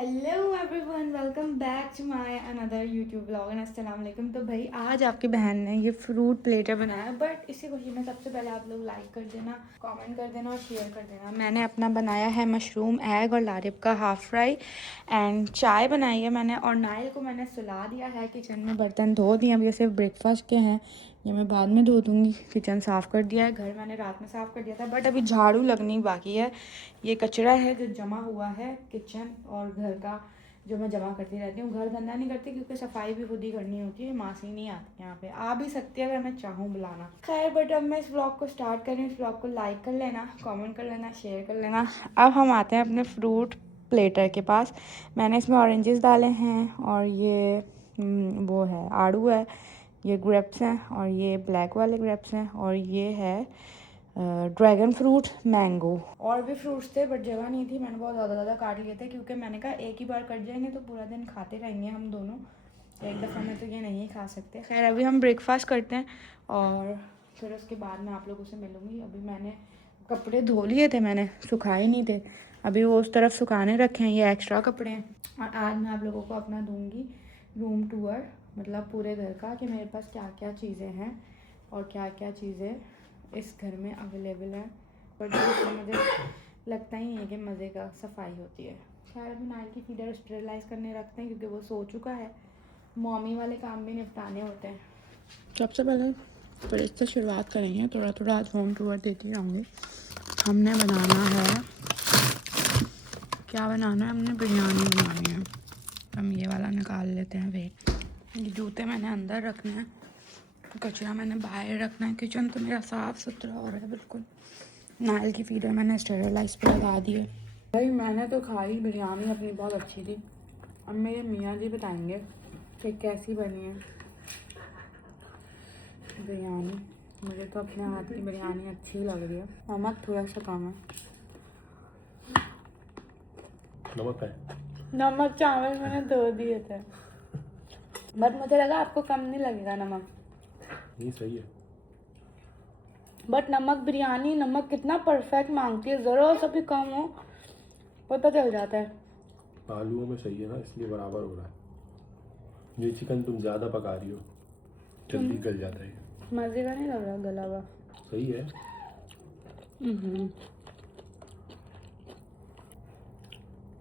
Hello everyone, welcome back to my another YouTube blog and अस्सलाम वालेकुम। तो भाई आज आपकी बहन ने ये फ्रूट प्लेटर बनाया, बट इसी खुशी में सबसे पहले आप लोग लाइक कर देना, कमेंट कर देना और शेयर कर देना। मैंने अपना बनाया है मशरूम एग और लारिब का हाफ़ फ्राई एंड चाय बनाई है मैंने, और नाइल को मैंने सुला दिया है। किचन में बर्तन धो दिए, अब ये सिर्फ ब्रेकफास्ट के हैं, ये मैं बाद में धो दूँगी। किचन साफ़ कर दिया है, घर मैंने रात में साफ़ कर दिया था, बट अभी झाड़ू लगनी बाकी है। ये कचरा है जो जमा हुआ है किचन और घर का, जो मैं जमा करती रहती हूँ। घर गंदा नहीं करती क्योंकि सफाई भी खुद ही करनी होती है। मासी नहीं आती यहाँ पे, आ भी सकती है अगर मैं चाहूँ बुलाना। खैर, बट अब मैं इस ब्लॉग को स्टार्ट कर रही हूँ। इस ब्लॉग को लाइक कर लेना, कमेंट कर लेना, शेयर कर लेना। अब हम आते हैं अपने फ्रूट प्लेटर के पास। मैंने इसमें ऑरेंजेस डाले हैं और ये वो है आड़ू है, ये ग्रेप्स हैं और ये ब्लैक वाले ग्रेप्स हैं, और ये है ड्रैगन फ्रूट, मैंगो। और भी फ्रूट्स थे बट जगह नहीं थी, मैंने बहुत ज़्यादा काट लिए थे क्योंकि मैंने कहा एक ही बार कट जाएंगे तो पूरा दिन खाते रहेंगे हम दोनों, एक दफ़ा में तो ये नहीं खा सकते। खैर, अभी हम ब्रेकफास्ट करते हैं और फिर उसके बाद मैं आप लोगों से मिलूँगी। अभी मैंने कपड़े धो लिए थे, मैंने सुखाए नहीं थे, अभी वो उस तरफ सुखाने रखे हैं, ये एक्स्ट्रा कपड़े हैं। और आज मैं आप लोगों को अपना दूँगी रूम टूर, मतलब पूरे घर का, कि मेरे पास क्या क्या चीज़ें हैं और क्या क्या चीज़ें इस घर में अवेलेबल है। बट मुझे लगता ही नहीं है कि मज़े का सफाई होती है। खैर, अभी नाइल की फीडर स्टेरलाइज करने रखते हैं क्योंकि वो सो चुका है। मॉमी वाले काम भी निपटाने होते हैं। सबसे पहले फ्रिज से शुरुआत करेंगे, थोड़ा थोड़ा आज होम टूर देती जाऊँगी। हमने बनाना है, क्या बनाना है, हमने बिरयानी बनानी है। हम ये वाला निकाल लेते हैं। वेट, ये जूते मैंने अंदर रखने हैं, कचरा मैंने बाहर रखना है। किचन तो मेरा साफ़ सुथरा हो रहा है बिल्कुल। नाइल की फीडर मैंने स्टेरलाइज पे लगा दी है। भाई मैंने तो खाई बिरयानी, अपनी बहुत अच्छी थी। अब मेरे मियाँ जी बताएंगे कि कैसी बनी है बिरयानी। मुझे तो अपने हाथ की बिरयानी अच्छी लग रही है। नमक थोड़ा सा कम है। नमक है, नमक चावल मैंने धो दिए थे, बट मुझे लगा आपको कम नहीं लगेगा नमक। नहीं सही है। बट नमक, बिरयानी नमक कितना परफेक्ट मांगती है, ज़रा सा भी कम हो पता चल जाता है। आलूओं में सही है ना, इसलिए बराबर हो रहा है। ये चिकन तुम ज़्यादा पका रही हो, जल्दी गल जाता है। मज़े का नहीं लग रहा गला हुआ। सही है।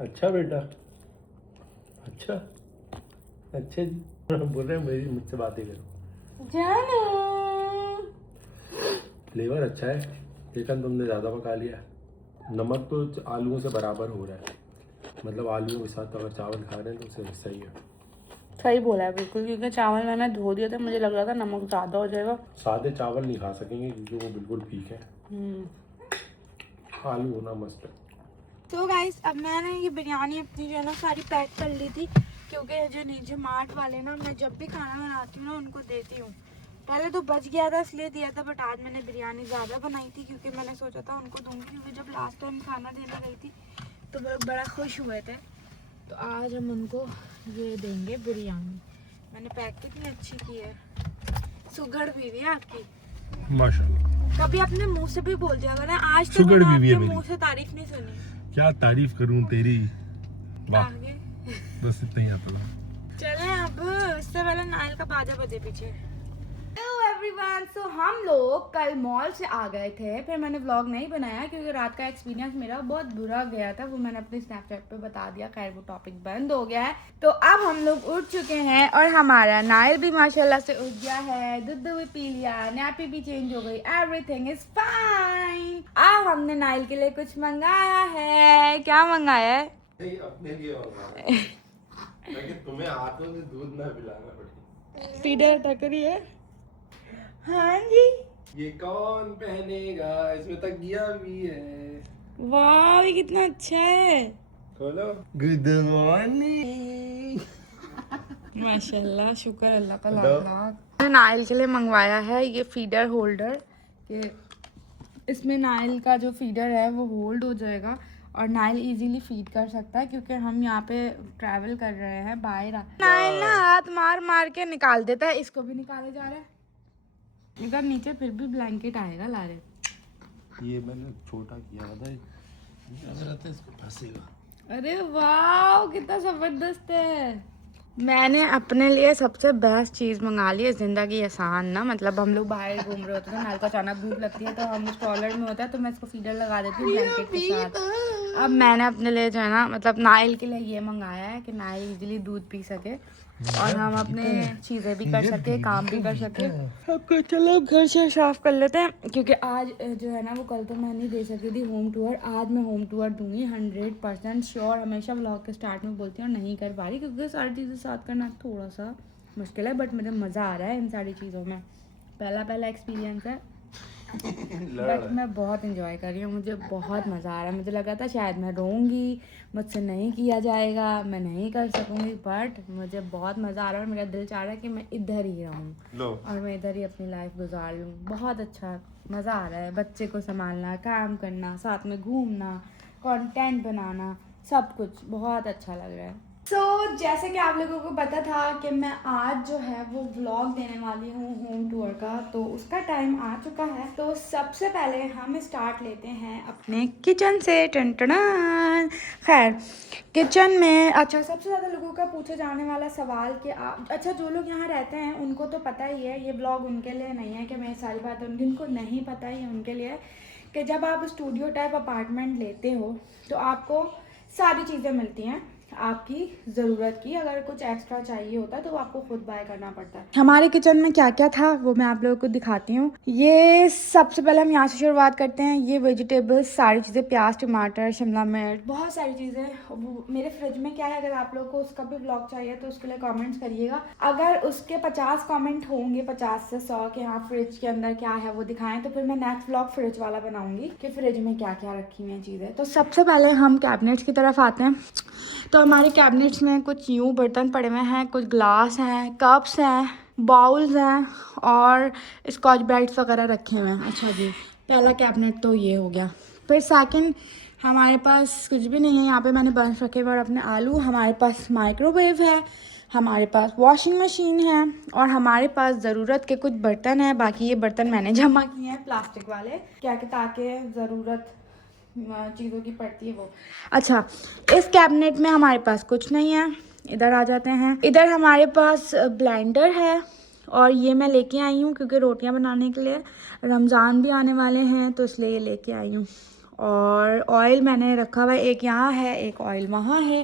अच्छा बेटा, अच्छा अच्छा जी। बोल रहे हैं मेरी मुझसे बातें करो। जानू, फ्लेवर अच्छा है, चिकन तुमने ज़्यादा पका लिया। नमक तो आलूओं से बराबर हो रहा है, मतलब आलूओं के साथ अगर चावल खा रहे हैं तो उससे सही है। सही बोला है बिल्कुल, क्योंकि चावल मैंने धो दिया था, मुझे लग रहा था नमक ज़्यादा हो जाएगा। सादे चावल नहीं खा सकेंगे क्योंकि वो बिल्कुल फीके हैं। आलू होना मस्त है। तो गाइस, अब मैंने ये बिरयानी अपनी जो है ना सारी पैक कर ली थी, क्योंकि जो नीचे मार्ट वाले ना, मैं जब भी खाना बनाती हूँ ना उनको देती हूँ। पहले तो बच गया था इसलिए दिया था, बट आज मैंने बिरयानी ज़्यादा बनाई थी क्योंकि मैंने सोचा था उनको दूँगी, क्योंकि जब लास्ट टाइम खाना देने गई थी तो वो बड़ा खुश हुए थे। तो आज हम उनको ये देंगे बिरयानी। मैंने पैक कितनी अच्छी की है, सुगड़ बीवी है आपकी माशाल्लाह। कभी अपने मुंह से भी बोल दिया करो ना, आज तक सुगड़ मैंने बीवी है आपके मेरी। मुंह से तारीफ नहीं सुनी। क्या तारीफ करूं तेरी, वाह। आगे बस इतना ही आता था। चलें अब, इससे पहले नाइल का बाजा बजे पीछे। हेलो एवरीवन, सो हम लोग कल मॉल से आ गए थे, फिर मैंने व्लॉग नहीं बनाया क्योंकि रात का एक्सपीरियंस मेरा बहुत बुरा गया था, वो मैंने अपने स्नैपचैट पे बता दिया। खैर, वो टॉपिक बंद हो गया है। तो अब हम लोग उठ चुके हैं और हमारा नाइल भी माशाल्लाह से उठ गया है, दूध भी पी लिया, नैपी भी चेंज हो गई, एवरीथिंग इज फाइन। अब हमने नाइल के लिए कुछ मंगाया है। क्या मंगाया है? नहीं, अपने लिए मंगाया ताकि तुम्हें हाथों से दूध ना पिलाना पड़े। फीडर टकरी है। हाँ जी, ये कौन पहनेगा, इसमें तकिया भी है। वाह, ये कितना अच्छा है। खोलो। Good morning. माशाल्लाह, शुक्र अल्लाह का लाख लाख। मैंने नाइल के लिए मंगवाया है ये फीडर होल्डर, कि इसमें नाइल का जो फीडर है वो होल्ड हो जाएगा और नाइल इजीली फीड कर सकता है, क्योंकि हम यहाँ पे ट्रैवल कर रहे हैं बाहर। नाइल ना हाथ मार मार के निकाल देता है, इसको भी निकाले जा रहा है। इधर नीचे फिर भी ब्लैंकेट आएगा लारे। ये मैंने छोटा किया था, इसको फंसेगा। अरे वाह कितना जबरदस्त है। मैंने अपने लिए सबसे बेस्ट चीज़ मंगा ली है। ज़िंदगी आसान ना, मतलब हम लोग बाहर घूम रहे होते थे, नाल को अचानक भूख लगती है तो हम स्ट्रॉलर में होता है तो मैं इसको फीडर लगा देती हूँ ब्लैंकेट के साथ। अब मैंने अपने लिए जो है ना, मतलब नाइल के लिए ये मंगाया है कि नाइल इजीली दूध पी सके और हम अपने चीज़ें भी कर सके, काम भी कर सके। आपको चलो घर से साफ कर लेते हैं क्योंकि आज जो है ना वो कल तो मैं नहीं दे सकी थी होम टूर, आज मैं होम टूर दूंगी 100% श्योर। हमेशा व्लॉग के स्टार्ट में बोलती हूँ नहीं कर पा रही क्योंकि सारी चीज़ें साथ करना थोड़ा सा मुश्किल है, बट मुझे मज़ा आ रहा है इन सारी चीज़ों में। पहला एक्सपीरियंस है बट मैं बहुत इंजॉय कर रही हूँ, मुझे बहुत मज़ा आ रहा है। मुझे लगा था शायद मैं रोऊंगी, मुझसे नहीं किया जाएगा, मैं नहीं कर सकूँगी, बट मुझे बहुत मज़ा आ रहा है और मेरा दिल चाह रहा है कि मैं इधर ही रहूँ और मैं इधर ही अपनी लाइफ गुजार लूँ। बहुत अच्छा मज़ा आ रहा है, बच्चे को संभालना, काम करना, साथ में घूमना, कंटेंट बनाना, सब कुछ बहुत अच्छा लग रहा है। जैसे कि आप लोगों को पता था कि मैं आज जो है वो व्लॉग देने वाली हूँ होम टूर का, तो उसका टाइम आ चुका है। तो सबसे पहले हम स्टार्ट लेते हैं अपने किचन से। टन खैर किचन में, अच्छा सबसे ज़्यादा लोगों का पूछे जाने वाला सवाल कि आप, अच्छा जो लोग यहाँ रहते हैं उनको तो पता ही है, ये ब्लॉग उनके लिए नहीं है कि मैं सारी बातें, जिनको नहीं पता ही उनके लिए कि जब आप स्टूडियो टाइप अपार्टमेंट लेते हो तो आपको सारी चीज़ें मिलती हैं आपकी ज़रूरत की। अगर कुछ एक्स्ट्रा चाहिए होता है तो आपको खुद बाय करना पड़ता है। हमारे किचन में क्या क्या था वो मैं आप लोगों को दिखाती हूँ। ये सबसे पहले हम यहाँ से शुरुआत करते हैं। ये वेजिटेबल्स, सारी चीज़ें, प्याज, टमाटर, शिमला मिर्च, बहुत सारी चीज़ें। वो मेरे फ्रिज में क्या है, अगर आप लोग को उसका भी ब्लॉग चाहिए तो उसके लिए कमेंट्स करिएगा। अगर उसके 50 कमेंट होंगे, 50 से 100 के हाँ फ्रिज के अंदर क्या है वो दिखाएं, तो फिर मैं नेक्स्ट ब्लॉग फ्रिज वाला बनाऊंगी कि फ्रिज में क्या क्या रखी हुई हैं चीज़ें। तो सबसे पहले हम कैबिनेट्स की तरफ आते हैं। तो हमारे कैबिनेट्स में कुछ यूँ बर्तन पड़े हुए हैं, कुछ ग्लास हैं, कप्स हैं, बाउल्स हैं और स्कॉच ब्राइट्स वगैरह रखे हुए हैं। अच्छा जी, पहला कैबिनेट तो ये हो गया। फिर सेकंड हमारे पास कुछ भी नहीं है, यहाँ पे मैंने बर्फ रखे हुए और अपने आलू। हमारे पास माइक्रोवेव है, हमारे पास वॉशिंग मशीन है और हमारे पास ज़रूरत के कुछ बर्तन हैं। बाकी ये बर्तन मैंने जमा किए हैं प्लास्टिक वाले, क्या कि ताकि ज़रूरत चीज़ों की पड़ती है वो। अच्छा, इस कैबिनेट में हमारे पास कुछ नहीं है। इधर आ जाते हैं। इधर हमारे पास ब्लेंडर है और ये मैं लेके आई हूँ क्योंकि रोटियां बनाने के लिए, रमज़ान भी आने वाले हैं तो इसलिए ये लेके आई हूँ। और ऑयल मैंने रखा हुआ है, एक यहाँ है एक ऑयल वहाँ है।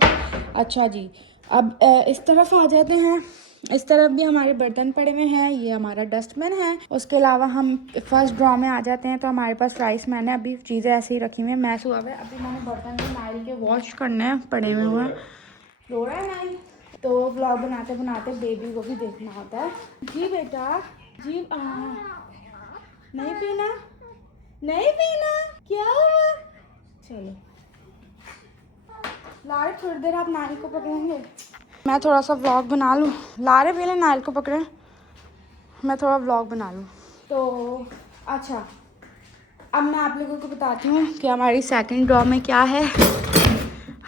अच्छा जी, अब इस तरफ आ जाते हैं। इस तरफ भी हमारे बर्तन पड़े हुए हैं, ये हमारा डस्टबिन है। उसके अलावा हम फर्स्ट ड्रॉ में आ जाते हैं तो हमारे पास राइस, मैंने अभी चीज़ें ऐसे ही रखी हुई हैं, मैस हुआ हुआ है। अभी मैंने बर्तन भी नाइल के वॉश करने हैं, पड़े हुए हैं। रो रहा है नाइल, तो व्लॉग बनाते बनाते बेबी को भी देखना होता है। जी बेटा जी, नहीं पीना, नहीं पीना, क्या हुआ? चलो लारे, थोड़ी देर आप नानी को पकड़ेंगे, मैं थोड़ा सा व्लॉग बना लूँ। लारे पहले नाइल को पकड़े, मैं थोड़ा व्लॉग बना लूँ। तो अच्छा, अब मैं आप लोगों को बताती हूँ कि हमारी सेकंड ड्रॉ में क्या है।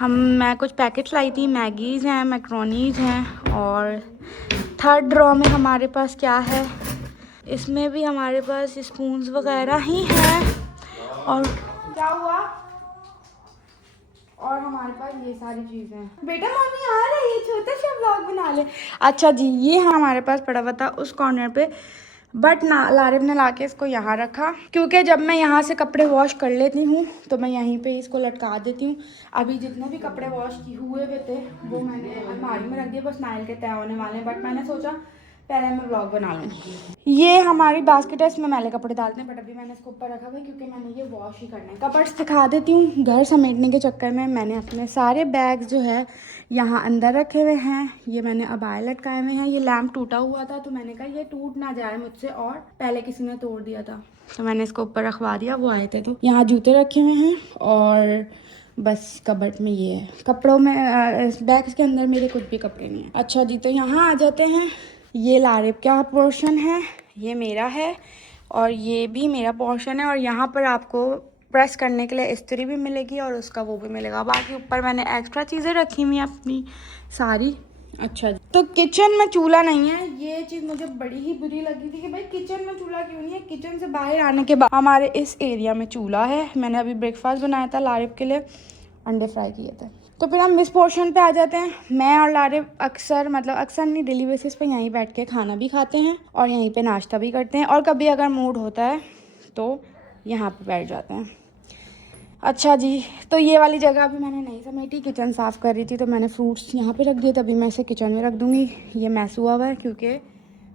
मैं कुछ पैकेट्स लाई थी, मैगीज़ हैं, मैक्रोनीज़ हैं। और थर्ड ड्रॉ में हमारे पास क्या है, इसमें भी हमारे पास स्पून्स वगैरह ही हैं। और क्या हुआ, और हमारे पास ये सारी चीज़ें हैं। बेटा मम्मी आ रही है, छोटा सा व्लॉग बना ले। अच्छा जी, ये हमारे पास पड़ा हुआ था उस कॉर्नर पे, बट ना लारिब ने लाके इसको यहाँ रखा क्योंकि जब मैं यहाँ से कपड़े वॉश कर लेती हूँ तो मैं यहीं पे इसको लटका देती हूँ। अभी जितने भी कपड़े वॉश हुए हुए थे वो मैंने अलमारी में रख दिए, बस नाइल के तय होने वाले हैं। बट मैंने सोचा पहले मैं व्लॉग बना लूँ। ये हमारी बास्केट है, इसमें मैले कपड़े डालते हैं, बट अभी मैंने इसको ऊपर रखा हुआ है क्योंकि मैंने ये वॉश ही करना है। कपड़े दिखा देती हूँ। घर समेटने के चक्कर में मैंने अपने सारे बैग्स जो है यहाँ अंदर रखे हुए हैं। ये मैंने अबाया लटकाए हुए हैं। ये लैम्प टूटा हुआ था तो मैंने कहा ये टूट ना जाए मुझसे, और पहले किसी ने तोड़ दिया था तो मैंने इसको ऊपर रखवा दिया, वो आए थे। तो यहाँ जूते रखे हुए हैं और बस कबर्ड में ये है। कपड़ों में बैग्स के अंदर मेरे कुछ भी कपड़े नहीं हैं। अच्छा जी, तो यहाँ आ जाते हैं। ये लारिब का पोर्शन है, ये मेरा है और ये भी मेरा पोर्शन है। और यहाँ पर आपको प्रेस करने के लिए इस्त्री भी मिलेगी और उसका वो भी मिलेगा। बाकी ऊपर मैंने एक्स्ट्रा चीज़ें रखी हुई हैं अपनी सारी। अच्छा जी, तो किचन में चूल्हा नहीं है, ये चीज़ मुझे बड़ी ही बुरी लगी थी कि भाई किचन में चूल्हा क्यों नहीं है। किचन से बाहर आने के बाद हमारे इस एरिया में चूल्हा है। मैंने अभी ब्रेकफास्ट बनाया था लारिब के लिए, अंडे फ्राई किए थे। तो फिर हम मिस पोर्शन पे आ जाते हैं। मैं और लारिब अक्सर नहीं, डेली बेसिस पे यहीं बैठ के खाना भी खाते हैं और यहीं पे नाश्ता भी करते हैं, और कभी अगर मूड होता है तो यहाँ पे बैठ जाते हैं। अच्छा जी, तो ये वाली जगह अभी मैंने नहीं समेटी, किचन साफ़ कर रही थी तो मैंने फ्रूट्स यहाँ पे रख दिए, तभी मैं इसे किचन में रख दूँगी। ये मैस हुआ हुआ है क्योंकि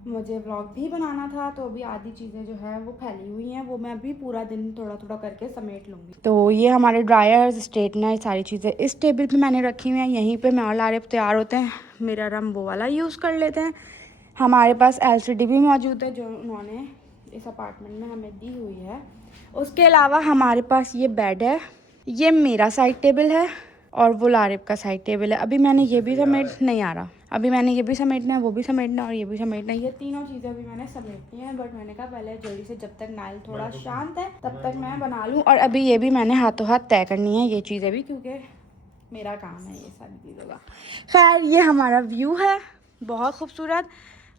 मुझे व्लॉग भी बनाना था, तो अभी आधी चीज़ें जो है वो फैली हुई हैं, वो मैं अभी पूरा दिन थोड़ा थोड़ा करके समेट लूँगी। तो ये हमारे ड्रायर्स, स्ट्रेटनर, सारी चीज़ें इस टेबल पे मैंने रखी हुई हैं। यहीं पे मैं और लारिब तैयार होते हैं, मेरा रम वो वाला यूज़ कर लेते हैं। हमारे पास LCD भी मौजूद है जो उन्होंने इस अपार्टमेंट में हमें दी हुई है। उसके अलावा हमारे पास ये बेड है, ये मेरा साइड टेबल है और वो लारिब का साइड टेबल है। अभी मैंने ये भी समेट नहीं आ रहा, अभी मैंने ये भी समेटना है, वो भी समेटना है और ये भी समेटना है। ये तीनों चीज़ें अभी मैंने समेटनी है, बट मैंने कहा पहले जल्दी से, जब तक नाइल थोड़ा शांत है तब तक मैं बना लूँ। और अभी ये भी मैंने हाथों हाथ तय करनी है ये चीज़ें भी, क्योंकि मेरा काम है ये सारी चीज़ों का। खैर, ये हमारा व्यू है, बहुत खूबसूरत।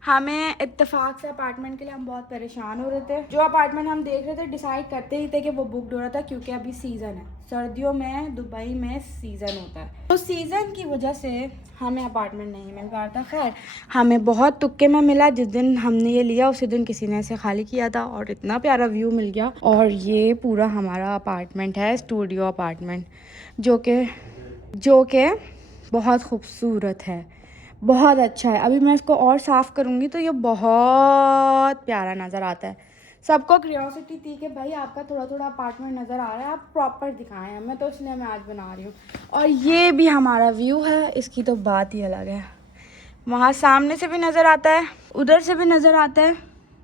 हमें इत्तेफाक से अपार्टमेंट के लिए हम बहुत परेशान हो रहे थे। जो अपार्टमेंट हम देख रहे थे डिसाइड करते ही थे कि वो बुकड हो रहा था, क्योंकि अभी सीज़न है, सर्दियों में दुबई में सीज़न होता है, तो सीज़न की वजह से हमें अपार्टमेंट नहीं मिल पा रहा था। खैर, हमें बहुत तुक्के में मिला। जिस दिन हमने ये लिया उसी दिन किसी ने इसे खाली किया था और इतना प्यारा व्यू मिल गया। और ये पूरा हमारा अपार्टमेंट है, स्टूडियो अपार्टमेंट, जो कि बहुत खूबसूरत है, बहुत अच्छा है। अभी मैं इसको और साफ़ करूँगी तो ये बहुत प्यारा नज़र आता है। सबको क्यूरियोसिटी थी कि भाई आपका थोड़ा थोड़ा अपार्टमेंट नज़र आ रहा है, आप प्रॉपर दिखाएं हमें, तो इसलिए मैं आज बना रही हूँ। और ये भी हमारा व्यू है, इसकी तो बात ही अलग है। वहाँ सामने से भी नज़र आता है, उधर से भी नज़र आता है,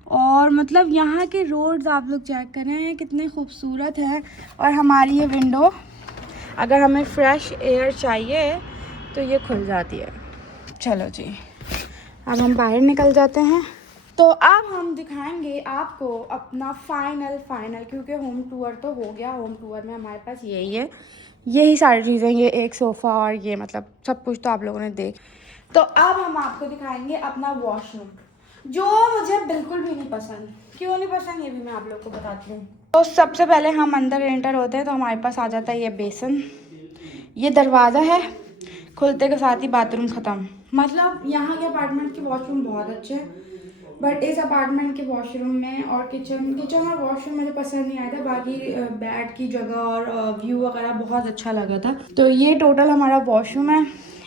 और मतलब यहाँ के रोड्स आप लोग चेक करें कितने खूबसूरत हैं। और हमारी ये विंडो, अगर हमें फ्रेश एयर चाहिए तो ये खुल जाती है। चलो जी, अब हम बाहर निकल जाते हैं। तो अब हम दिखाएंगे आपको अपना फाइनल, क्योंकि होम टूर तो हो गया। होम टूर में हमारे पास यही सारी चीज़ें, ये एक सोफ़ा और ये मतलब सब कुछ तो आप लोगों ने देख। तो अब हम आपको दिखाएंगे अपना वॉशरूम, जो मुझे बिल्कुल भी नहीं पसंद। क्यों नहीं पसंद ये भी मैं आप लोग को बताती हूँ। तो सबसे पहले हम अंदर एंटर होते हैं तो हमारे पास आ जाता है ये बेसन, ये दरवाज़ा है, खुलते के साथ ही बाथरूम ख़त्म। मतलब यहाँ के अपार्टमेंट के वॉशरूम बहुत अच्छे हैं, बट इस अपार्टमेंट के वॉशरूम में और किचन और वॉशरूम मुझे पसंद नहीं आया था। बाकी बेड की जगह और व्यू वगैरह बहुत अच्छा लगा था। तो ये टोटल हमारा वॉशरूम है,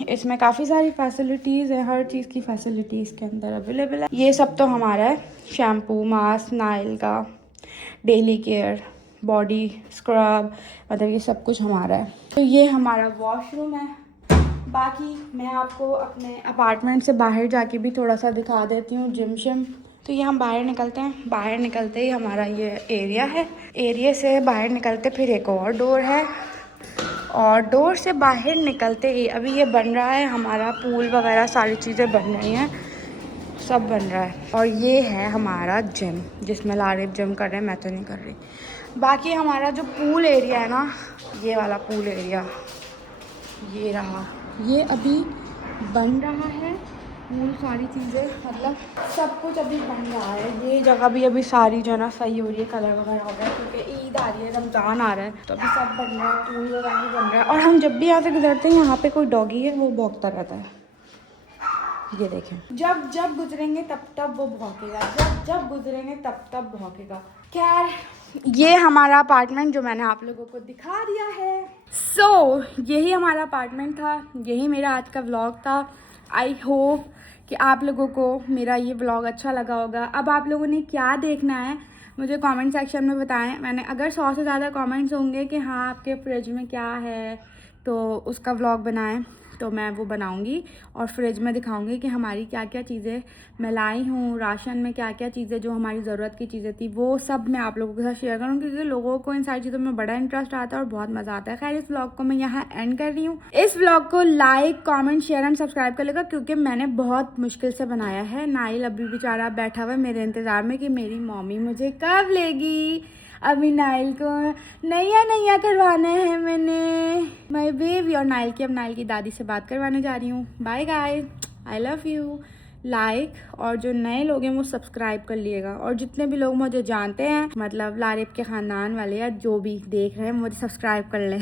इसमें काफ़ी सारी फैसिलिटीज़ है, हर चीज़ की फैसिलिटी इसके अंदर अवेलेबल है। ये सब तो हमारा है, शैम्पू, मास्क, नाइल का, डेली केयर, बॉडी स्क्रब, मतलब ये सब कुछ हमारा है। तो ये हमारा वॉशरूम है। बाकी मैं आपको अपने अपार्टमेंट से बाहर जाके भी थोड़ा सा दिखा देती हूँ, जिम शिम। तो ये हम बाहर निकलते हैं, बाहर निकलते ही हमारा ये एरिया है। एरिया से बाहर निकलते फिर एक और डोर है, और डोर से बाहर निकलते ही अभी ये बन रहा है हमारा पूल वगैरह, सारी चीज़ें बन रही हैं, सब बन रहा है। और ये है हमारा जिम, जिसमें लारिब जिम कर रहे हैं, मैं तो नहीं कर रही। बाकी हमारा जो पूल एरिया है ना, ये वाला पूल एरिया ये रहा, ये अभी बन रहा है पूल, सारी चीज़ें मतलब सब कुछ अभी बन रहा है। ये जगह भी अभी सारी जो है ना सही हो रही है, कलर वगैरह हो रहा है, क्योंकि ईद आ रही है, रमज़ान आ रहा है, तो अभी सब बन रहा है, पूल वगैरह भी बन रहा है। और हम जब भी यहाँ से गुजरते हैं, यहाँ पे कोई डॉगी है वो भौंकता रहता है, ये देखें, जब गुजरेंगे तब वो भौंकेगा, जब गुजरेंगे तब भौंकेगा। खैर, ये हमारा अपार्टमेंट जो मैंने आप लोगों को दिखा दिया है। यही हमारा अपार्टमेंट था, यही मेरा आज का व्लॉग था। आई होप कि आप लोगों को मेरा ये व्लॉग अच्छा लगा होगा। अब आप लोगों ने क्या देखना है मुझे कमेंट सेक्शन में बताएं। मैंने अगर 100 से ज़्यादा कमेंट्स होंगे कि हाँ आपके फ्रिज में क्या है तो उसका व्लॉग बनाएं, तो मैं वो बनाऊंगी और फ्रिज में दिखाऊंगी कि हमारी क्या क्या चीज़ें मैं लाई हूँ, राशन में क्या क्या चीज़ें जो हमारी ज़रूरत की चीज़ें थी वो सब मैं आप लोगों के साथ शेयर करूँगी, क्योंकि लोगों को इन सारी चीज़ों में बड़ा इंटरेस्ट आता है और बहुत मज़ा आता है। खैर, इस व्लॉग को मैं यहाँ एंड कर रही हूँ। इस व्लॉग को like, comment, share and subscribe कर लेगा, क्योंकि मैंने बहुत मुश्किल से बनाया है। नाइल अभी बेचारा बैठा हुआ है मेरे इंतज़ार में कि मेरी मम्मी मुझे कब लेगी। अभी नाइल को नैया करवाना है मैंने, माय बेबी, और नाइल की दादी से बात करवाने जा रही हूँ। Bye guys, I love you. Like, और जो नए लोग हैं वो सब्सक्राइब कर लिएगा, और जितने भी लोग मुझे जानते हैं, मतलब लारिब के ख़ानदान वाले या जो भी देख रहे हैं, मुझे सब्सक्राइब कर लें।